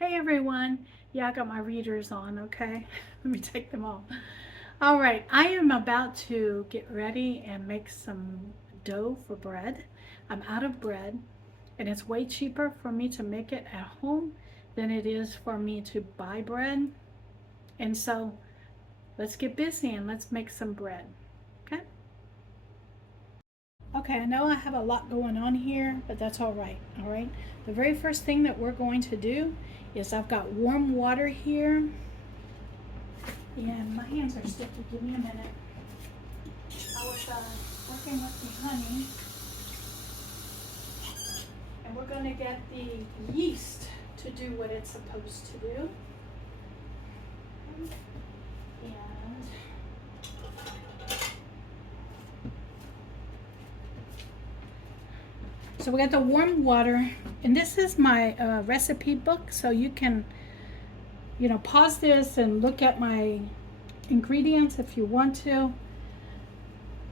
Hey everyone. Yeah, I got my readers on, okay? Let me take them off. All right, I am about to get ready and make some dough for bread. I'm out of bread, and it's way cheaper for me to make it at home than it is for me to buy bread. And so let's get busy and let's make some bread, okay? Okay, I know I have a lot going on here, but that's all right, all right? The very first thing that we're going to do is I've got warm water here. And my hands are sticky. Give me a minute. I was working with the honey, and we're going to get the yeast to do what it's supposed to do. And so we got the warm water, and this is my recipe book, so you can, pause this and look at my ingredients if you want to.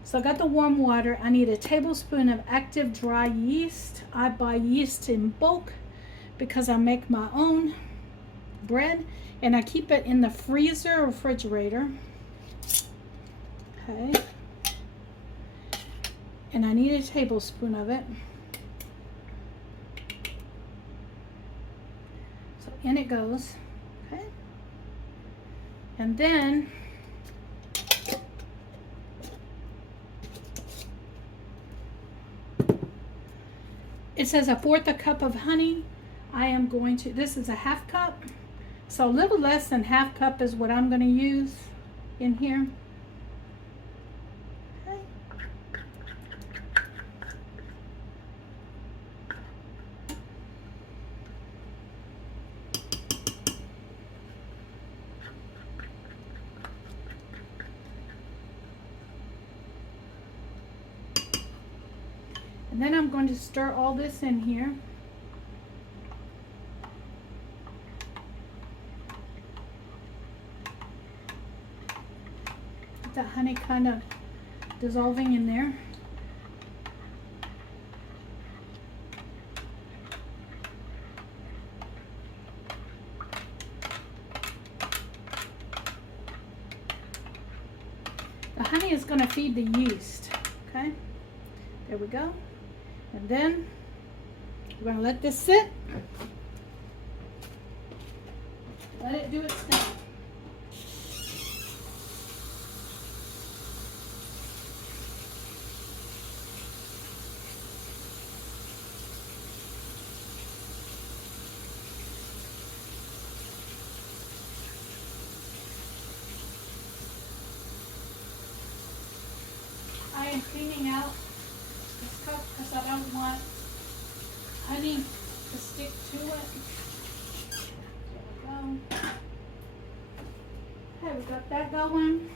So I got the warm water. I need a tablespoon of active dry yeast. I buy yeast in bulk because I make my own bread, and I keep it in the freezer or refrigerator. Okay. And I need a tablespoon of it. So in it goes. Okay. And then it says 1/4 cup of honey. I am going to, this is a 1/2 cup. So a little less than 1/2 cup is what I'm going to use in here. Okay. And then I'm going to stir all this in here. Get the honey kind of dissolving in there. The honey is going to feed the yeast. Okay, there we go. And then we're going to let this sit. Let it do its thing. I am cleaning out this cup because I don't want honey to stick to it. There we go. Okay, we got that going.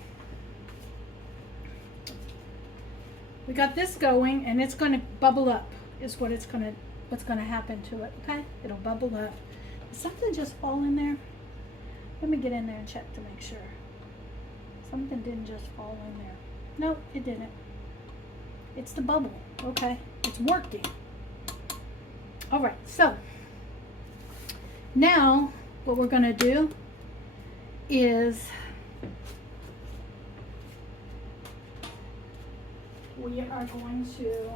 We got this going, and it's going to bubble up. Is what's going to happen to it. Okay, it'll bubble up. Did something just fall in there? Let me get in there and check to make sure. Something didn't just fall in there. No, it didn't. It's the bubble. Okay, it's working. All right, so now what we're going to do is we are going to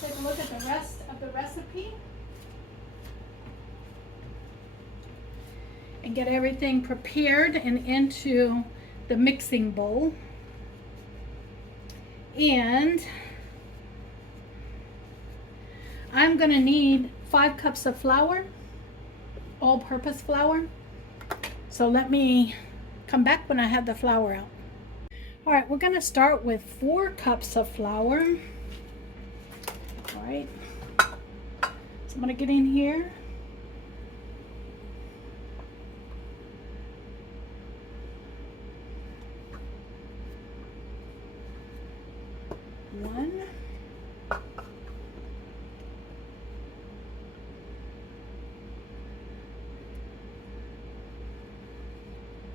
take a look at the rest of the recipe and get everything prepared and into the mixing bowl. And I'm going to need 5 cups of flour, all-purpose flour. So let me come back when I have the flour out. All right, we're going to start with 4 cups of flour. All right, so I'm going to get in here. One,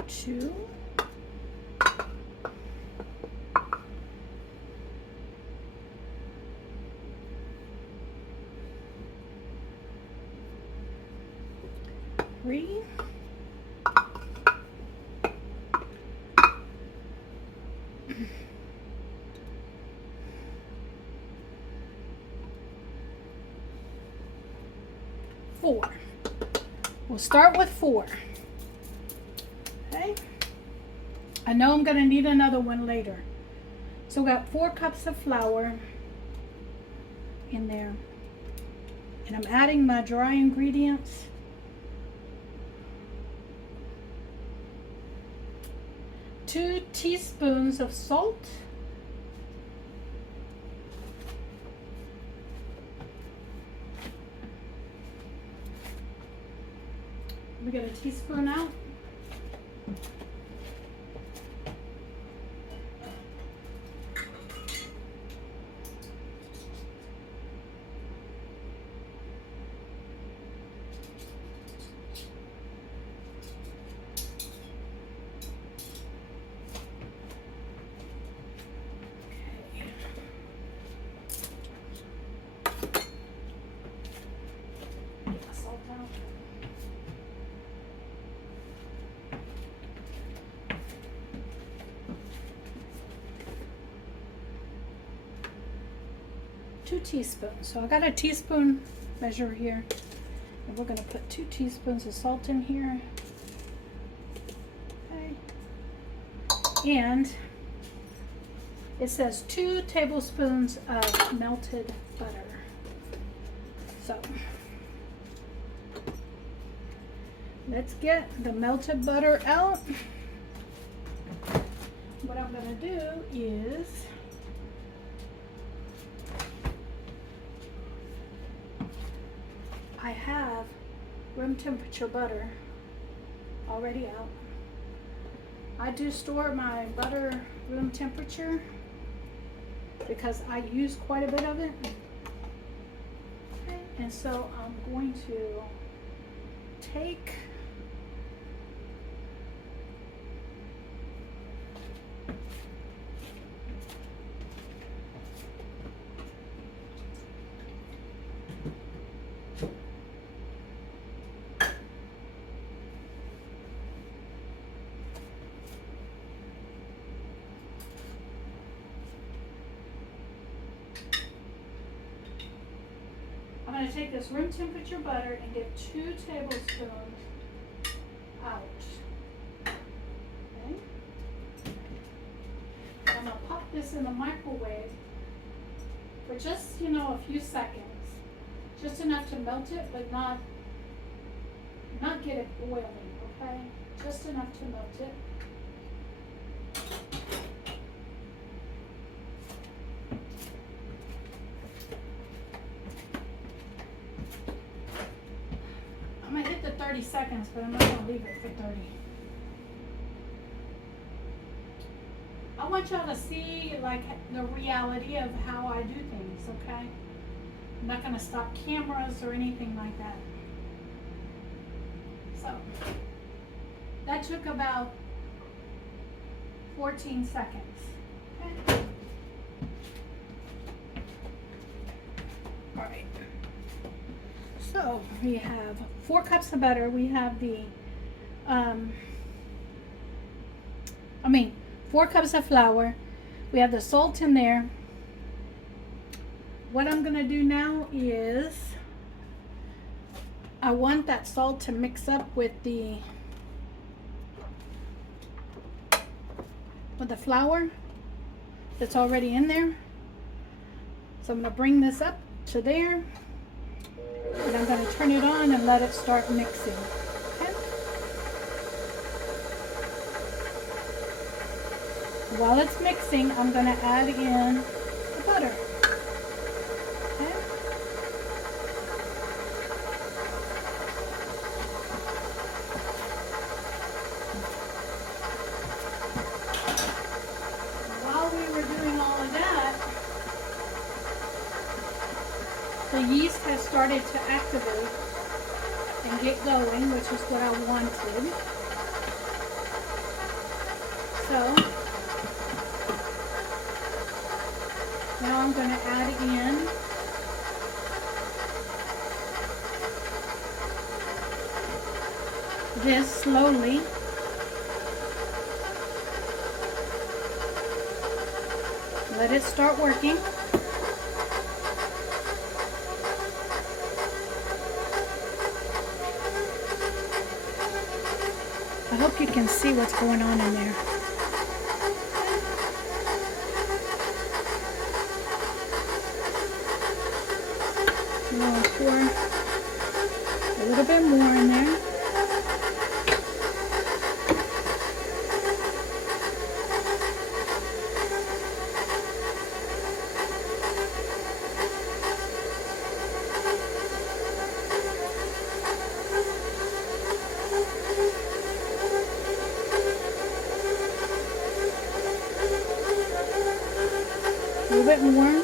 2, 3, 3. Four. We'll start with 4. Okay. I know I'm going to need another one later. So we got 4 cups of flour in there. And I'm adding my dry ingredients. Two teaspoons of salt. We get a teaspoon out. Salt out. 2 teaspoons. So I got a teaspoon measure here. And we're going to put 2 teaspoons of salt in here. Okay. And it says 2 tablespoons of melted butter. So let's get the melted butter out. What I'm going to do is I have room temperature butter already out. I do store my butter room temperature because I use quite a bit of it. Okay. And so I'm going to take I'm going to take this room temperature butter and get 2 tablespoons out. Okay. I'm going to pop this in the microwave for just, a few seconds. Just enough to melt it, but not get it boiling, okay? Just enough to melt it. I'm gonna hit the 30 seconds, but I'm not gonna leave it for 30. I want y'all to see like the reality of how I do things, okay? I'm not gonna stop cameras or anything like that. So that took about 14 seconds. Okay. All right. So we have 4 cups of butter. We have the, 4 cups of flour. We have the salt in there. What I'm gonna do now is I want that salt to mix up with the flour that's already in there. So I'm gonna bring this up to there. And I'm going to turn it on and let it start mixing. Okay? While it's mixing, I'm going to add in the butter. Okay? While we were doing all of that, the yeast has started to activate and get going, which is what I wanted. So now I'm going to add in this slowly. Let it start working. I hope you can see what's going on in there. I'll pour a little bit more in there. A little bit more.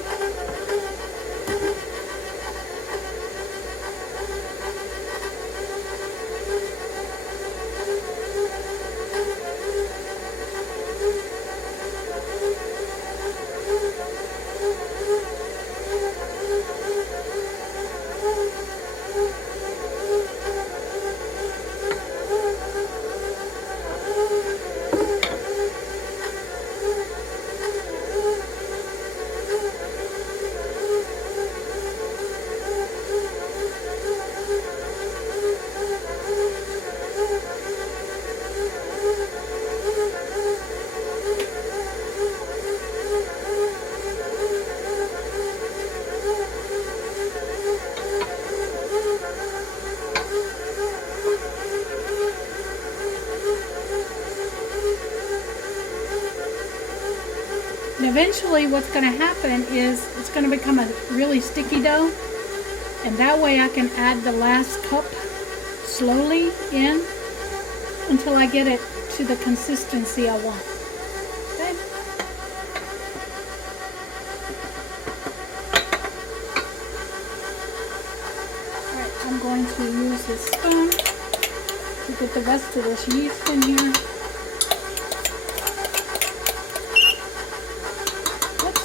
And eventually what's going to happen is it's going to become a really sticky dough, and that way I can add the last cup slowly in until I get it to the consistency I want. Okay? Alright, I'm going to use this spoon to get the rest of this yeast in here.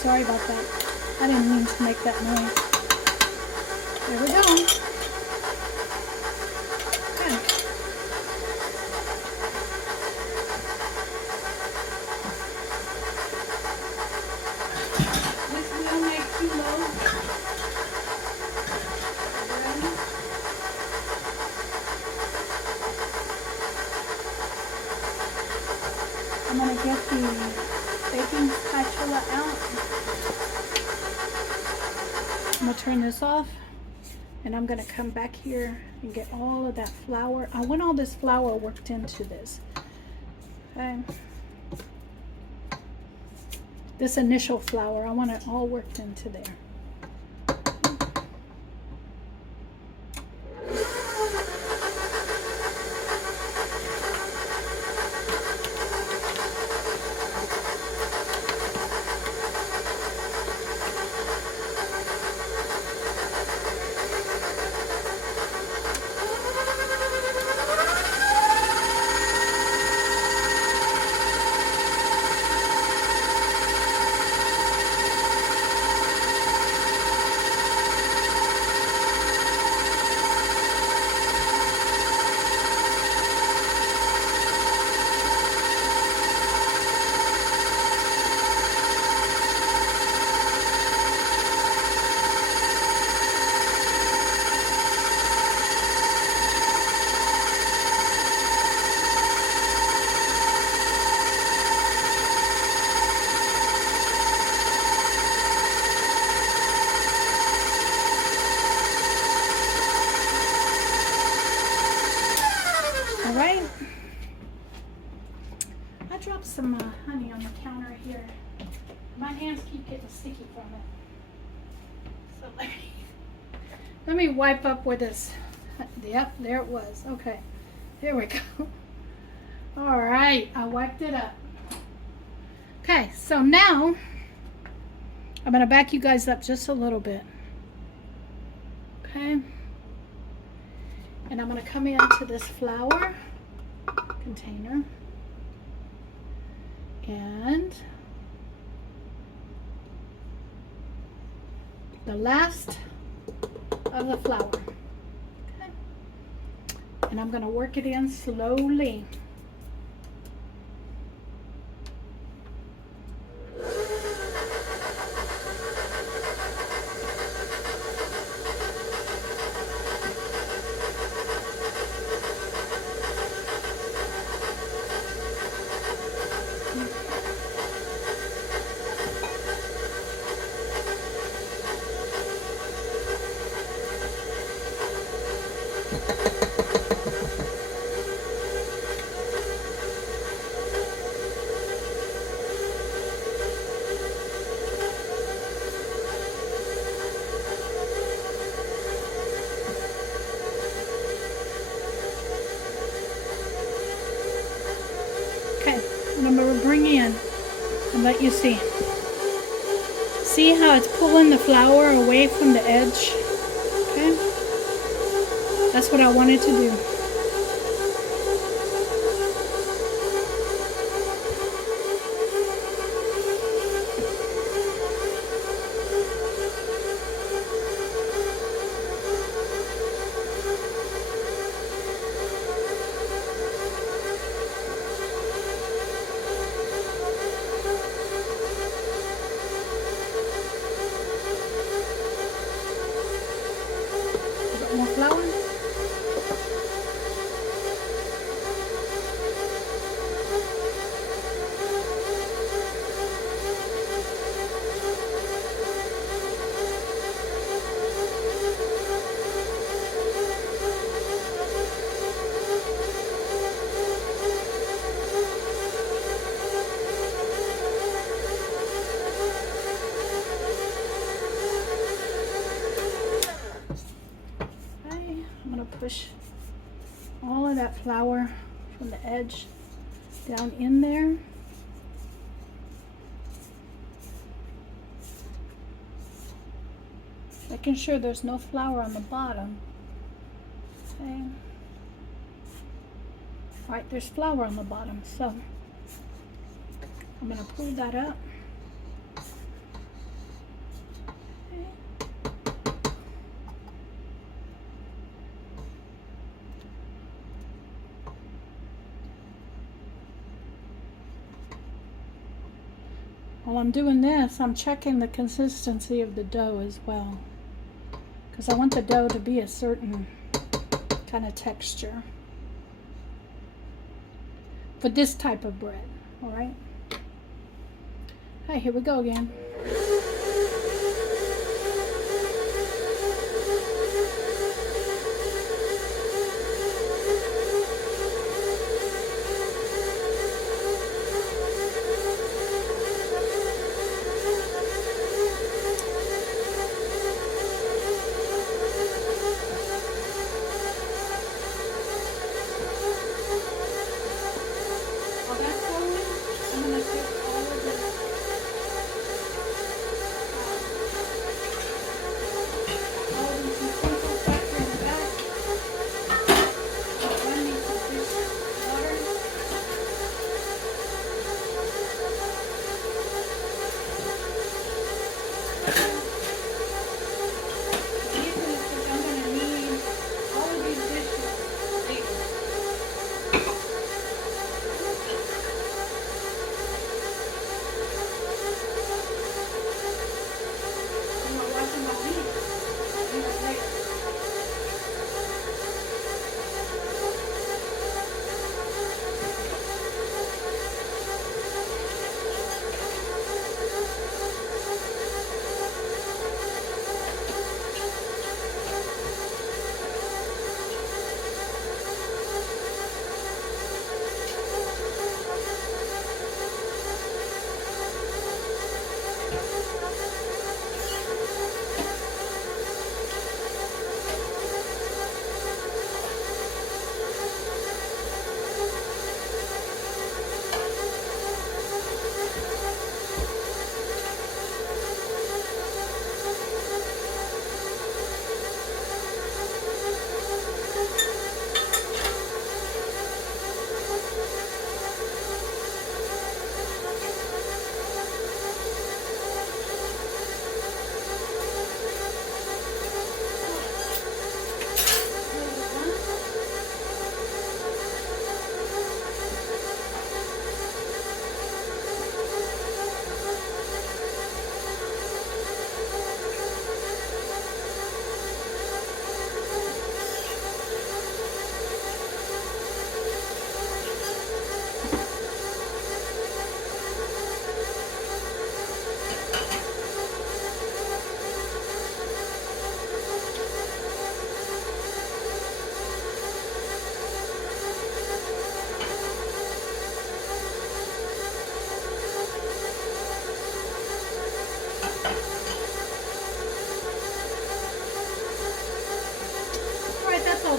Sorry about that. I didn't mean to make that noise. There we go. Okay. This will make 2 loaves. Ready? I'm going to get the baking spatula out. I'm going to turn this off, and I'm going to come back here and get all of that flour. I want all this flour worked into this. Okay. This initial flour, I want it all worked into there. Alright, I dropped some honey on the counter here. My hands keep getting sticky from it. So let me wipe up where this, yep, there it was. Okay, there we go. Alright, I wiped it up. Okay, so now I'm going to back you guys up just a little bit. Okay. And I'm going to come into this flour container and the last of the flour. Okay. And I'm going to work it in slowly. Okay, and I'm going to bring in and let you see. See how it's pulling the flour away from the edge? Okay, that's what I wanted to do. More flour. I'm going to push all of that flour from the edge down in there. Making sure there's no flour on the bottom. Okay. Right, there's flour on the bottom, so I'm going to pull that up. While I'm doing this, I'm checking the consistency of the dough as well, because I want the dough to be a certain kind of texture for this type of bread. All right. Hi, here we go again.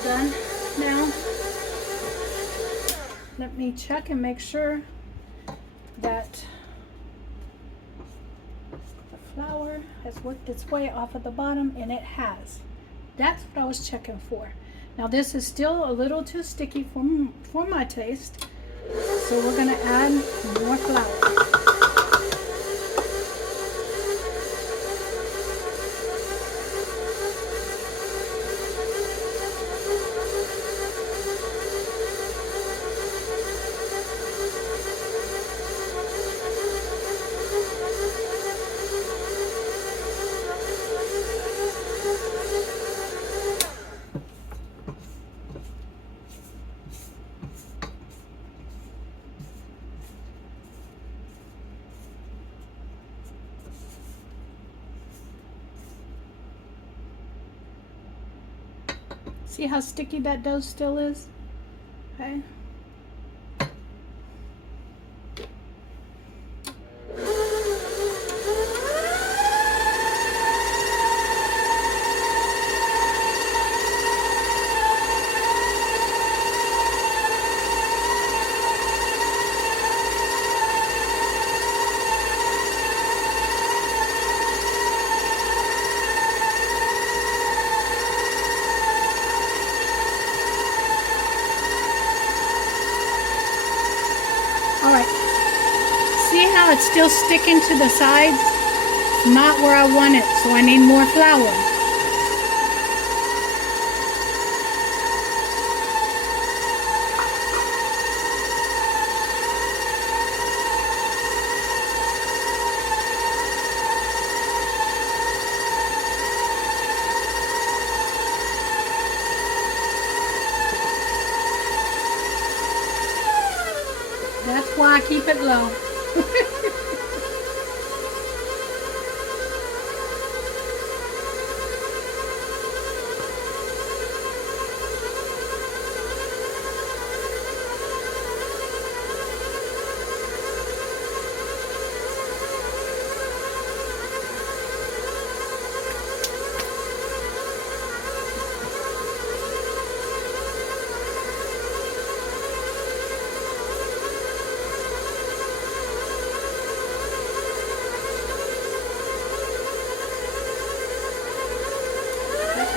done now. Let me check and make sure that the flour has worked its way off of the bottom, and it has. That's what I was checking for. Now this is still a little too sticky for my taste, so we're going to add more flour. See how sticky that dough still is? Okay. See how it's still sticking to the sides? It's not where I want it, so I need more flour. That's why I keep it low.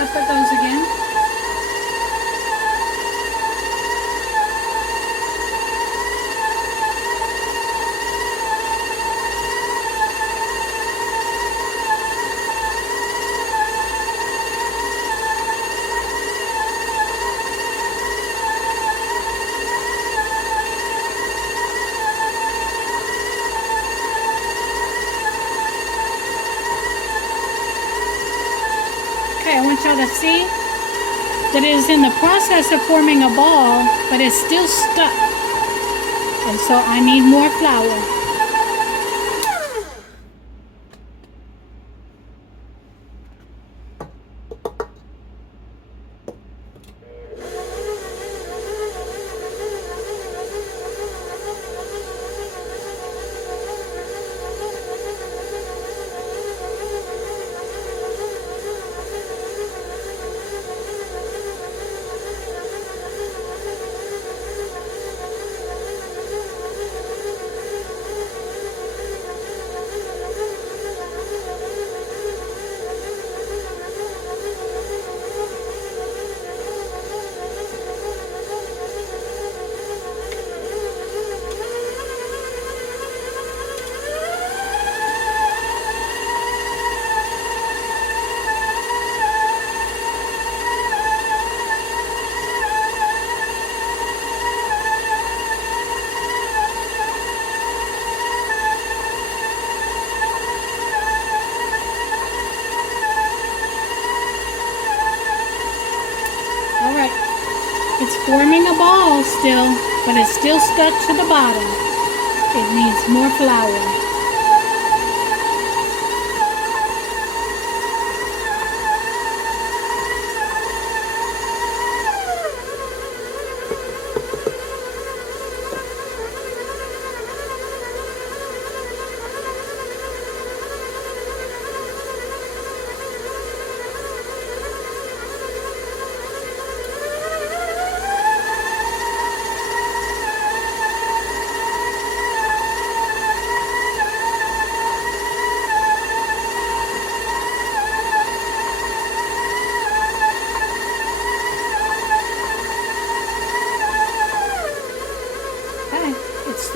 Up it goes again. I want y'all to see that it is in the process of forming a ball, but it's still stuck. And so I need more flour. It's forming a ball still, but it's still stuck to the bottom. It needs more flour.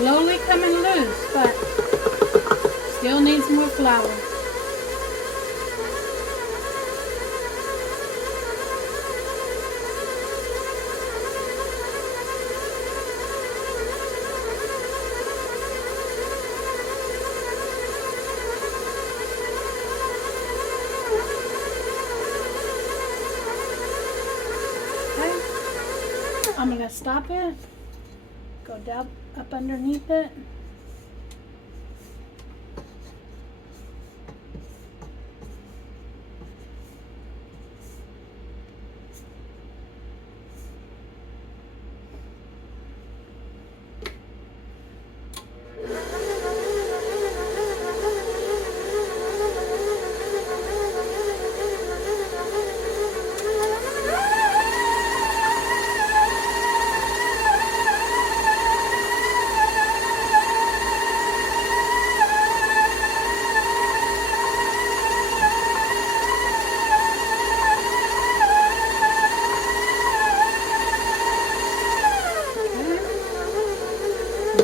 slowly coming loose, but still needs more flour. I'm going to stop it, go down up underneath it.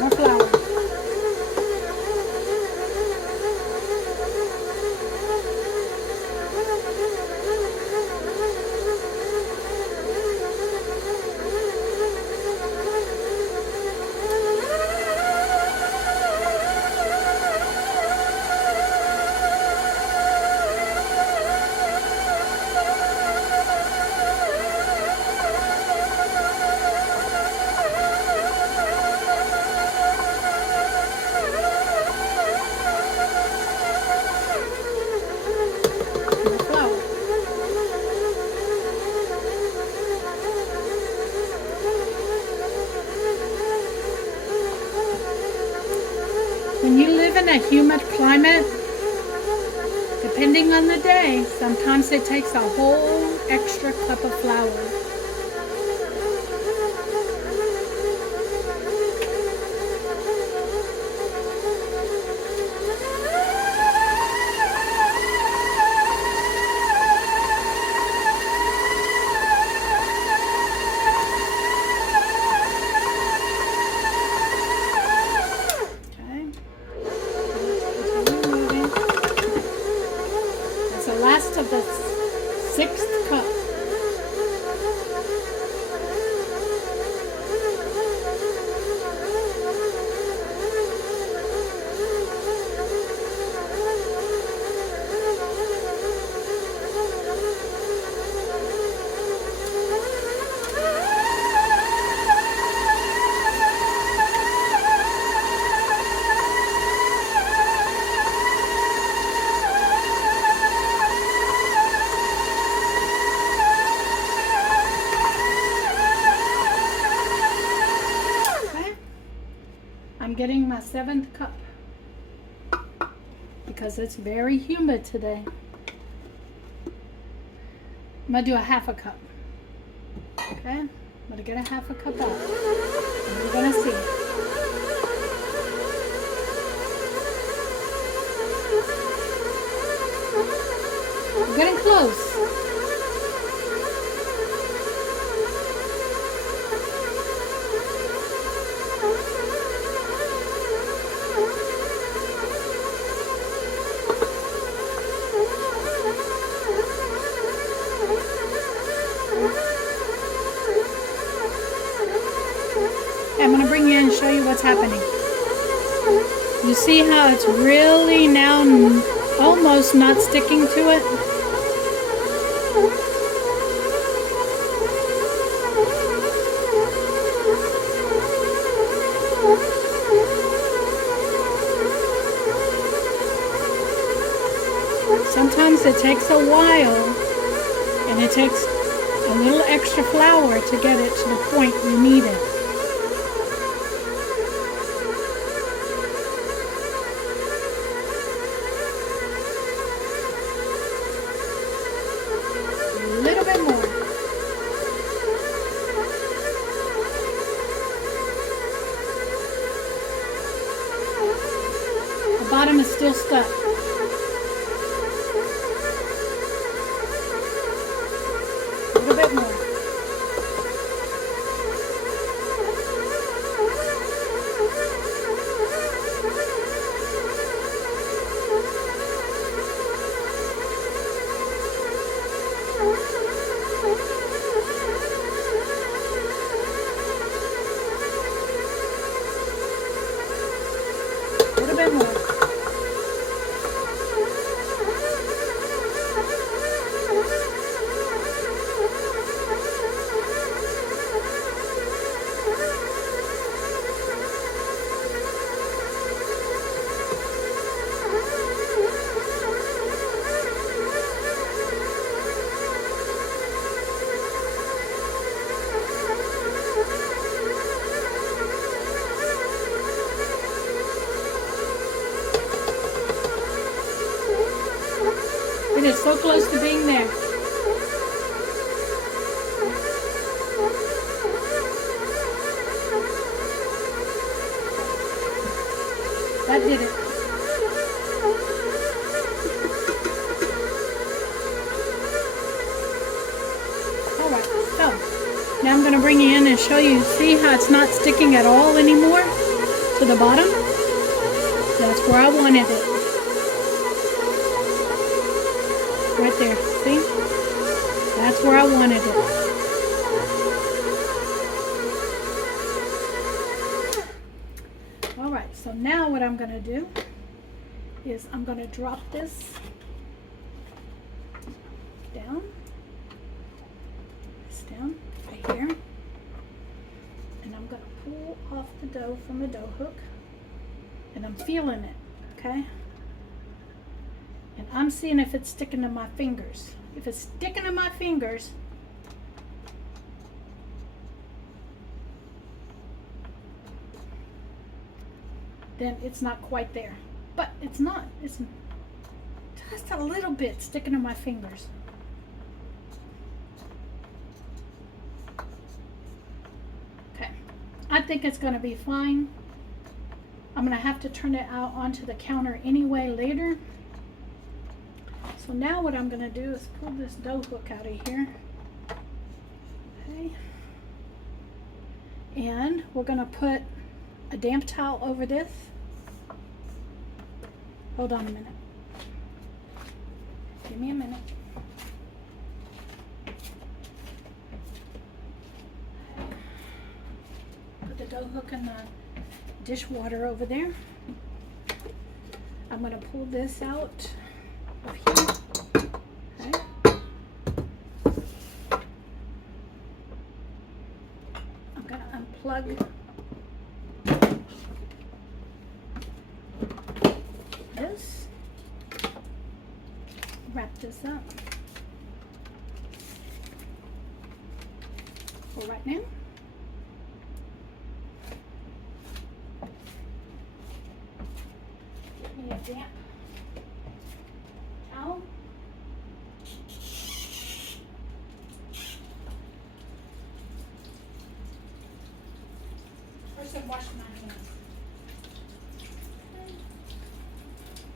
More flour. When you live in a humid climate, depending on the day, sometimes it takes a whole extra cup of flour. Last of the 6th cup. I'm getting my 7th cup because it's very humid today. I'm going to do a half a cup. Okay? I'm going to get a half a cup out. And you're going to see. We're getting close. I'm going to bring you in and show you what's happening. You see how it's really now almost not sticking to it? Sometimes it takes a while and it takes a little extra flour to get it to the point you need it. A little bit more. The bottom is still stuck. A little bit more. so close to being there. That did it. Alright, so now I'm going to bring you in and show you. See how it's not sticking at all anymore to the bottom? That's where I wanted it. Right there, see? That's where I wanted it. Alright, so now what I'm going to do is I'm going to drop this down. This down right here. And I'm going to pull off the dough from the dough hook. And I'm feeling it, okay? And I'm seeing if it's sticking to my fingers. If it's sticking to my fingers, then it's not quite there. But it's not. It's just a little bit sticking to my fingers. Okay. I think it's going to be fine. I'm going to have to turn it out onto the counter anyway later. So now what I'm going to do is pull this dough hook out of here. Okay. And we're going to put a damp towel over this. Hold on a minute. Give me a minute. Put the dough hook in the dishwater over there. I'm going to pull this out of here. Okay. I'm going to unplug this. Wrap this up for right now. Get me a damp towel. First I'm washing my hands.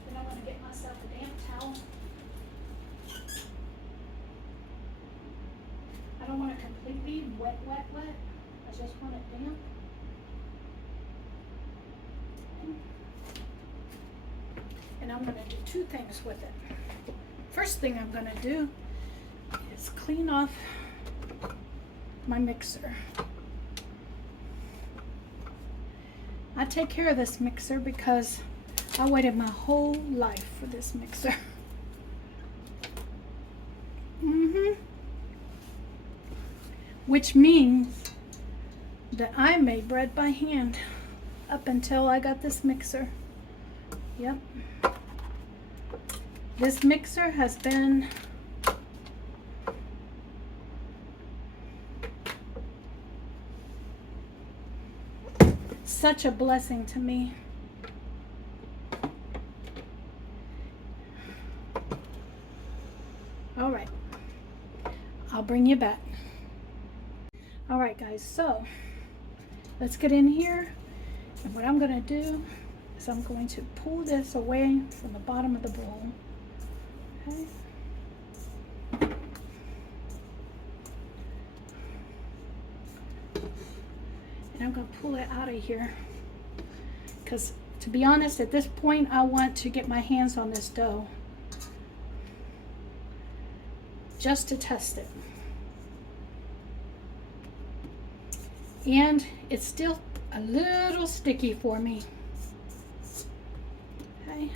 Then I'm going to get myself a damp towel. I don't want it completely wet. I just want it damp. And I'm going to do two things with it. First thing I'm going to do is clean off my mixer. I take care of this mixer because I waited my whole life for this mixer. Which means that I made bread by hand up until I got this mixer. Yep. This mixer has been such a blessing to me. All right, I'll bring you back. All right, guys, so let's get in here. And what I'm going to do is I'm going to pull this away from the bottom of the bowl. Okay. And I'm going to pull it out of here because, to be honest, at this point I want to get my hands on this dough just to test it. And it's still a little sticky for me. Okay.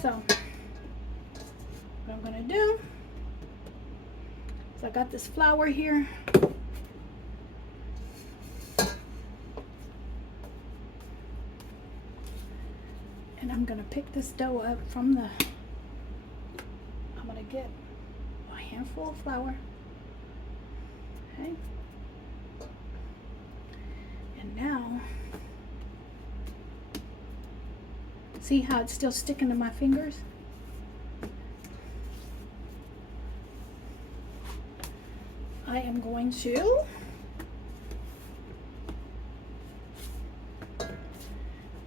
So what I'm going to do is I got this flour here. And I'm going to pick this dough up from the, I'm going to get a handful of flour. Okay. And now, see how it's still sticking to my fingers? I am going to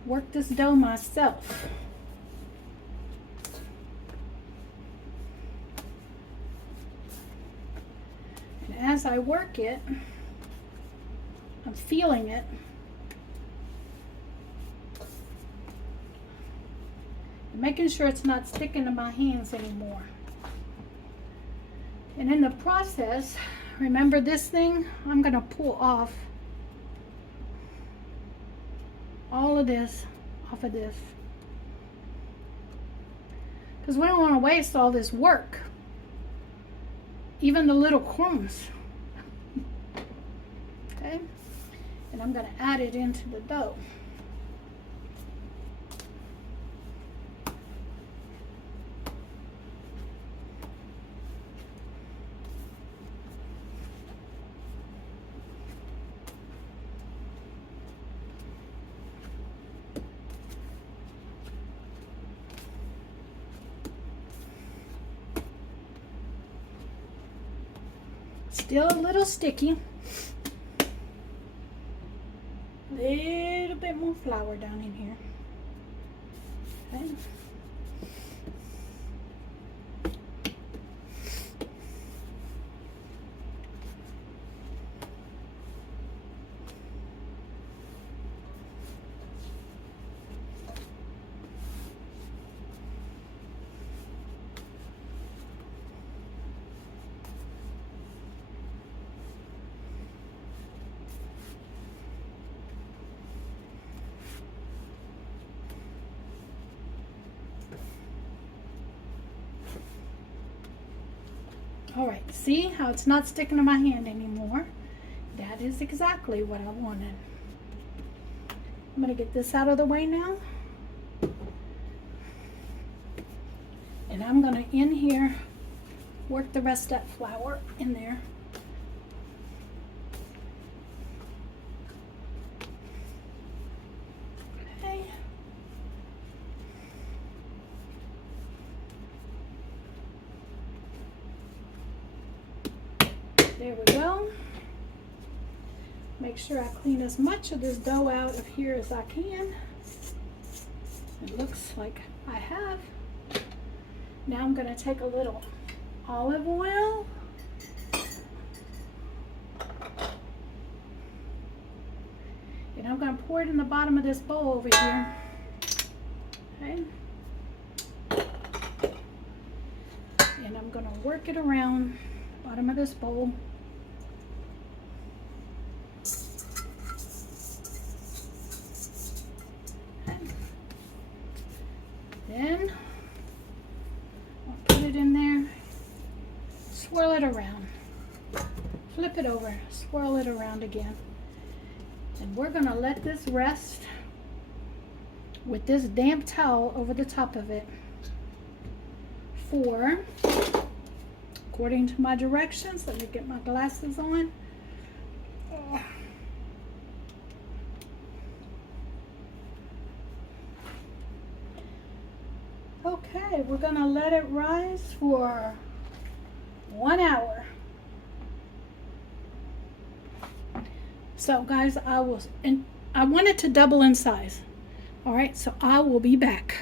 work this dough myself. And as I work it, I'm feeling it. And making sure it's not sticking to my hands anymore. And in the process, remember this thing? I'm going to pull off all of this off of this. Because we don't want to waste all this work. Even the little crumbs. Okay? And I'm going to add it into the dough. Still a little sticky. A little bit more flour down in here. Okay. All right, see how it's not sticking to my hand anymore? That is exactly what I wanted. I'm gonna get this out of the way now. And I'm gonna, in here, work the rest of that flour in there. Okay. There we go. Make sure I clean as much of this dough out of here as I can. It looks like I have. Now I'm going to take a little olive oil. And I'm going to pour it in the bottom of this bowl over here. Okay. And I'm going to work it around the bottom of this bowl. Then I'll put it in there, swirl it around, flip it over, swirl it around again. And we're going to let this rest with this damp towel over the top of it for, according to my directions, let me get my glasses on. Okay, we're gonna let it rise for 1 hour. So guys, I wanted to double in size. All right, so I will be back.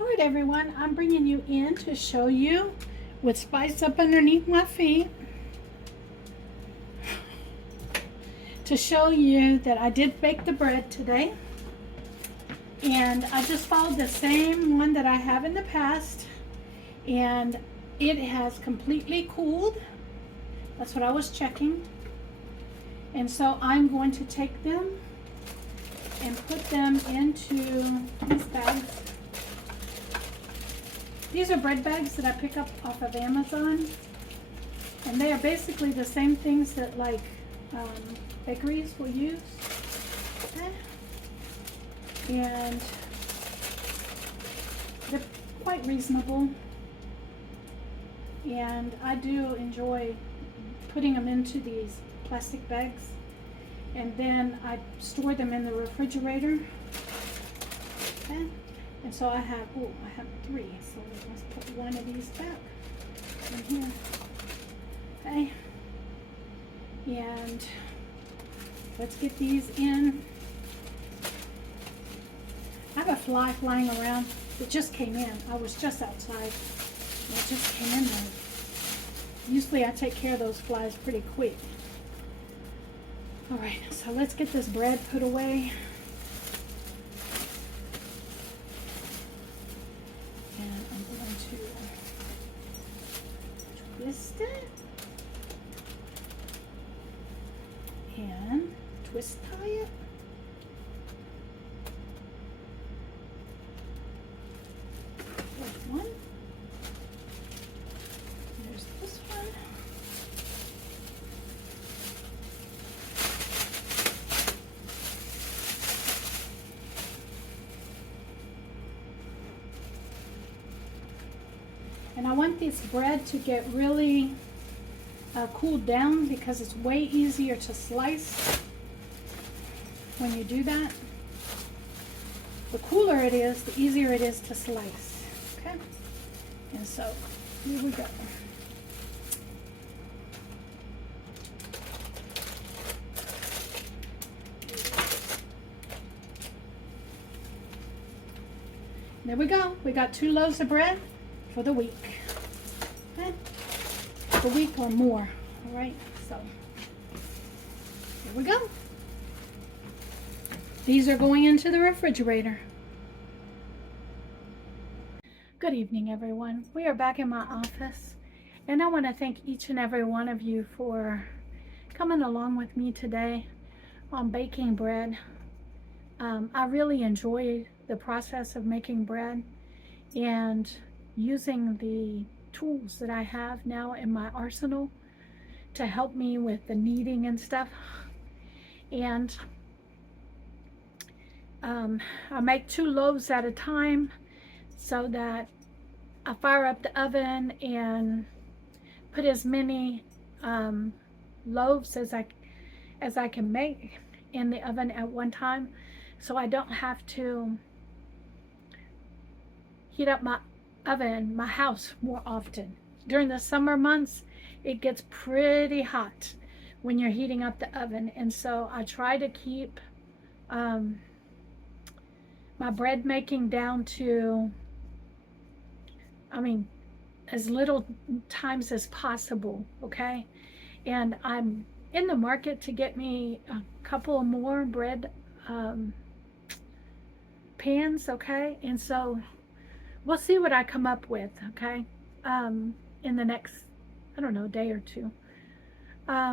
All right, everyone, I'm bringing you in to show you with spice up underneath my feet, to show you that I did bake the bread today. And I just followed the same one that I have in the past, and it has completely cooled. That's what I was checking. And so I'm going to take them and put them into these bags. These are bread bags that I pick up off of Amazon, and they are basically the same things that like bakeries will use. Okay. And they're quite reasonable, and I do enjoy putting them into these plastic bags, and then I store them in the refrigerator. Okay. And so I have 3, so let's put one of these back in here. Okay. And let's get these in. I have a fly flying around. It just came in. I was just outside. And it just came in there. Usually I take care of those flies pretty quick. All right, so let's get this bread put away. And I'm going to twist it. And twist tie it. There's one. There's this one. And I want this bread to get really cooled down because it's way easier to slice when you do that. The cooler it is, the easier it is to slice. Okay? And so, here we go. There we go. We got 2 loaves of bread for the week. Okay? A week or more. All right, so here we go. These are going into the refrigerator. Good evening, everyone. We are back in my office, and I want to thank each and every one of you for coming along with me today on baking bread. I really enjoyed the process of making bread and using the tools that I have now in my arsenal to help me with the kneading and stuff. And I make 2 loaves at a time so that I fire up the oven and put as many loaves as I can make in the oven at one time, so I don't have to heat up my oven, my house, more often. During the summer months, it gets pretty hot when you're heating up the oven, and so I try to keep my bread making down to, as little times as possible, okay? And I'm in the market to get me a couple more bread pans, okay? And so we'll see what I come up with, okay? In the next, I don't know, day or 2. I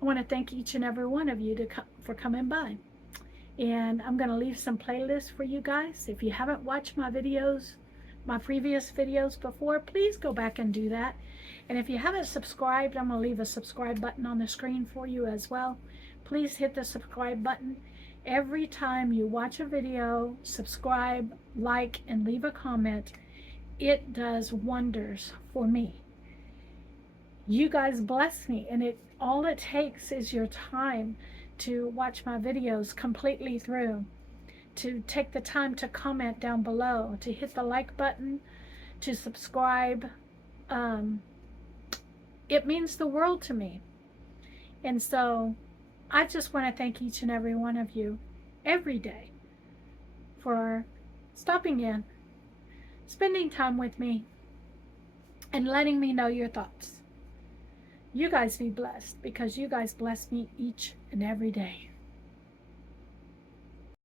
want to thank each and every one of you for coming by. And I'm going to leave some playlists for you guys. If you haven't watched my videos, my previous videos before, please go back and do that. And if you haven't subscribed, I'm going to leave a subscribe button on the screen for you as well. Please hit the subscribe button. Every time you watch a video, subscribe, like, and leave a comment. It does wonders for me. You guys bless me, and all it takes is your time to watch my videos completely through, to take the time to comment down below, to hit the like button, to subscribe. It means the world to me. And so I just want to thank each and every one of you every day for stopping in, spending time with me, and letting me know your thoughts. You guys be blessed, because you guys bless me each and every day.